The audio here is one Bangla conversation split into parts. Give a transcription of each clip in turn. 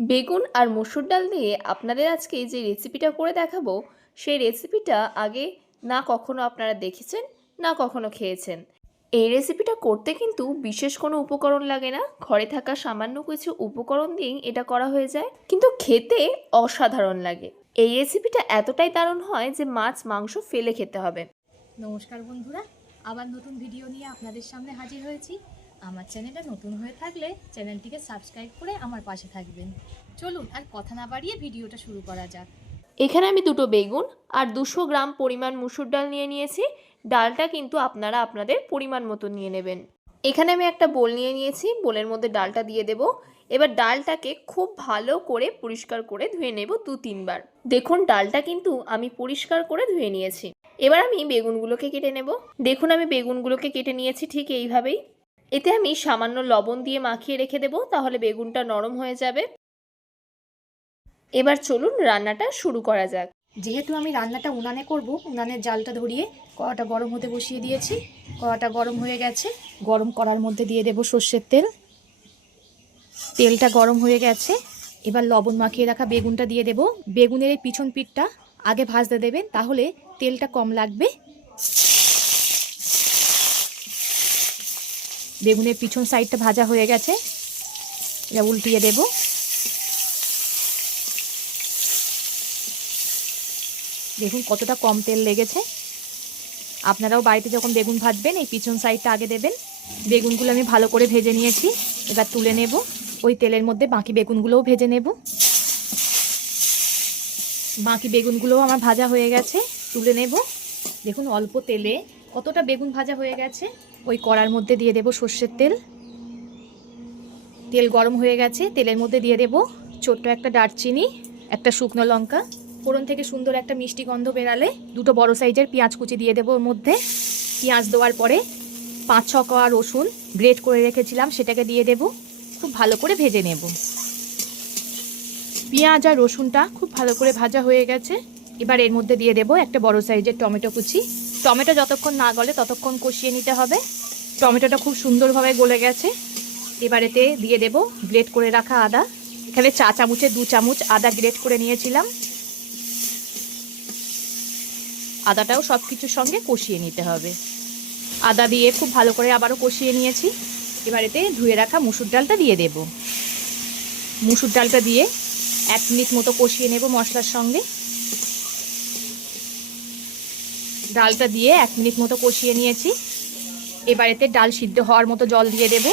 বেগুন আর মসুর ডাল দিয়ে আপনাদের আজকে যে রেসিপিটা করে দেখাবো, সেই রেসিপিটা আগে না কখনো আপনারা দেখেছেন, না কখনো খেয়েছেন। এই রেসিপিটা করতে কিন্তু বিশেষ কোনো উপকরণ লাগে না, ঘরে থাকা সামান্য কিছু উপকরণ দিয়েই এটা করা হয়ে যায়, কিন্তু খেতে অসাধারণ লাগে। এই রেসিপিটা এতটাই দারুণ হয় যে মাছ মাংস ফেলে খেতে হবে। নমস্কার বন্ধুরা, আবার নতুন ভিডিও নিয়ে আপনাদের সামনে হাজির হয়েছি। আমার চ্যানেলটা নতুন হয়ে থাকলে চ্যানেলটিকে সাবস্ক্রাইব করে আমার পাশে থাকবেন। চলুন আর কথা না বাড়িয়ে ভিডিওটা শুরু করা যাক। এখানে আমি 2টো বেগুন আর 200 গ্রাম পরিমাণ মুসুর ডাল নিয়ে নিয়েছি। ডালটা কিন্তু আপনারা আপনাদের পরিমাণ মতো নিয়ে নেবেন। এখানে আমি একটা বোল নিয়ে নিয়েছি, বোলের মধ্যে ডালটা দিয়ে দেব। এবার ডালটাকে খুব ভালো করে পরিষ্কার করে ধুয়ে নেব 2-3 বার। দেখুন ডালটা কিন্তু আমি পরিষ্কার করে ধুয়ে নিয়েছি। এবার আমি বেগুনগুলোকে কেটে নেব। দেখুন আমি বেগুনগুলোকে কেটে নিয়েছি ঠিক এইভাবেই। এতে আমি সামান্য লবণ দিয়ে মাখিয়ে রেখে দেব, তাহলে বেগুনটা নরম হয়ে যাবে। এবার চলুন রান্নাটা শুরু করা যাক। যেহেতু আমি রান্নাটা উনানে করব, উনানের জালটা ধরিয়ে কড়াটা গরম হতে বসিয়ে দিয়েছি। কড়াটা গরম হয়ে গেছে। গরম কড়ার মধ্যে দিয়ে দেব সর্ষের তেল। তেলটা গরম হয়ে গেছে। এবার লবণ মাখিয়ে রাখা বেগুনটা দিয়ে দেব। বেগুনের এই পিছন পিঠটা আগে ভাজতে দেবেন, তাহলে তেলটা কম লাগবে। বেগুনের পিছন সাইডটা ভাজা হয়ে গেছে, এটা উল্টিয়ে দেব। দেখুন কতটা কম তেল লেগেছে। আপনারাও বাড়িতে যখন বেগুন ভাজবেন এই পিছন সাইডটা আগে দেবেন। বেগুনগুলো আমি ভালো করে ভেজে নিয়েছি, এবার তুলে নেব। ওই তেলের মধ্যে বাকি বেগুনগুলোও ভেজে নেব। বাকি বেগুনগুলোও আমার ভাজা হয়ে গেছে, তুলে নেব। দেখুন অল্প তেলে কতটা বেগুন ভাজা হয়ে গেছে। ওই কড়ার মধ্যে দিয়ে দেব সর্ষের তেল। তেল গরম হয়ে গেছে, তেলের মধ্যে দিয়ে দেব ছোট্ট একটা দারচিনি, একটা শুকনো লঙ্কা। ফোড়ন থেকে সুন্দর একটা মিষ্টি গন্ধ বেরালে 2টো বড় সাইজের পেঁয়াজ কুচি দিয়ে দেবো ওর মধ্যে। পেঁয়াজ দেওয়ার পরে 5-6 কোয়া রসুন গ্রেট করে রেখেছিলাম, সেটাকে দিয়ে দেব। খুব ভালো করে ভেজে নেব। পেঁয়াজ আর রসুনটা খুব ভালো করে ভাজা হয়ে গেছে। এবার এর মধ্যে দিয়ে দেব একটা বড় সাইজের টমেটো কুচি। টমেটো যতক্ষণ না গলে ততক্ষণ কষিয়ে নিতে হবে। টমেটোটা খুব সুন্দরভাবে গলে গেছে। এবার এতে দিয়ে দেব গ্রেট করে রাখা আদা। এখানে চা চামচে 2 চামচ আদা গ্রেট করে নিয়েছিলাম। আদাটাও সব কিছুর সঙ্গে কষিয়ে নিতে হবে। আদা দিয়ে খুব ভালো করে আবারও কষিয়ে নিয়েছি। এবার এতে ধুয়ে রাখা মুসুর ডালটা দিয়ে দেব। মুসুর ডালটা দিয়ে 1 মিনিট মতো কষিয়ে নেব মশলার সঙ্গে। ডালটা দিয়ে 1 মিনিট মতো কষিয়ে নিয়েছি। এবার এতে ডাল সিদ্ধ হওয়ার মতো জল দিয়ে দেব।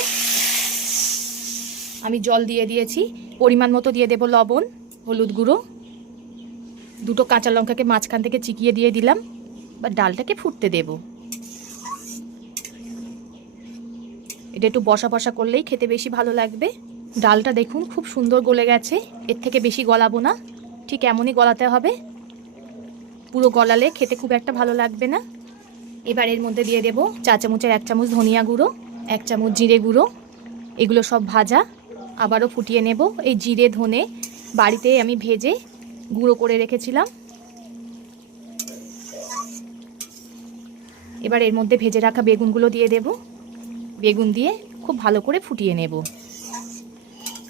আমি জল দিয়ে দিয়েছি। পরিমাণ মতো দিয়ে দেব লবণ, হলুদ গুঁড়ো। 2টো কাঁচা লঙ্কাকে মাঝখান থেকে চিকিয়ে দিয়ে দিলাম। বা ডালটাকে ফুটতে দেব। এটা একটু বসা বসা করলেই খেতে বেশি ভালো লাগবে। ডালটা দেখুন খুব সুন্দর গলে গেছে। এর থেকে বেশি গলাবো না, ঠিক এমনই গলাতে হবে। পুরো গলালে খেতে খুব একটা ভালো লাগবে না। এবার এর মধ্যে দিয়ে দেব চা চামচের 1 চামচ ধনিয়া গুঁড়ো, 1 চামচ জিরে গুঁড়ো। এগুলো সব ভাজা, আবারও ফুটিয়ে নেব। এই জিরে ধনে বাড়িতে আমি ভেজে গুঁড়ো করে রেখেছিলাম। এবার এর মধ্যে ভেজে রাখা বেগুনগুলো দিয়ে দেব। বেগুন দিয়ে খুব ভালো করে ফুটিয়ে নেব।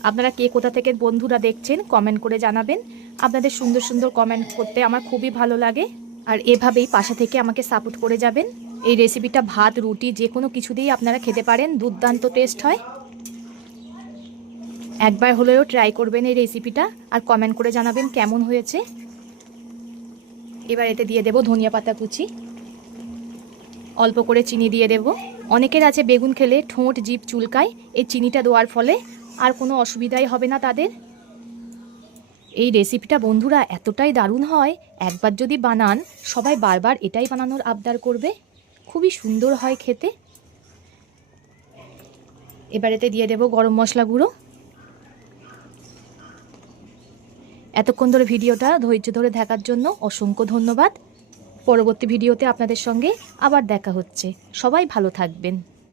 আপনারা কে কোথা থেকে বন্ধুরা দেখছেন কমেন্ট করে জানাবেন। আপনাদের সুন্দর সুন্দর কমেন্ট করতে আমার খুবই ভালো লাগে। আর এভাবেই পাশে থেকে আমাকে সাপোর্ট করে যাবেন। এই রেসিপিটা ভাত রুটি যে কোনো কিছু দিয়েই আপনারা খেতে পারেন, দুর্দান্ত টেস্ট হয়। একবার হলেও ট্রাই করবেন এই রেসিপিটা, আর কমেন্ট করে জানাবেন কেমন হয়েছে। এবার এতে দিয়ে দেব ধনিয়া পাতা কুচি। অল্প করে চিনি দিয়ে দেব। অনেকের আছে বেগুন খেলে ঠোঁট জিভ চুলকায়, এই চিনিটা দেওয়ার ফলে আর কোনো অসুবিধাই হবে না তাদের। এই রেসিপিটা বন্ধুরা এতটাই দারুণ হয়, একবার যদি বানান সবাই বারবার এটাই বানানোর আবদার করবে। খুবই সুন্দর হয় খেতে। এবার এতে দিয়ে দেব গরম মশলা গুঁড়ো। এতক্ষণ ধরে ভিডিওটা ধৈর্য ধরে দেখার জন্য অসংখ্য ধন্যবাদ। পরবর্তী ভিডিওতে আপনাদের সঙ্গে আবার দেখা হচ্ছে। সবাই ভালো থাকবেন।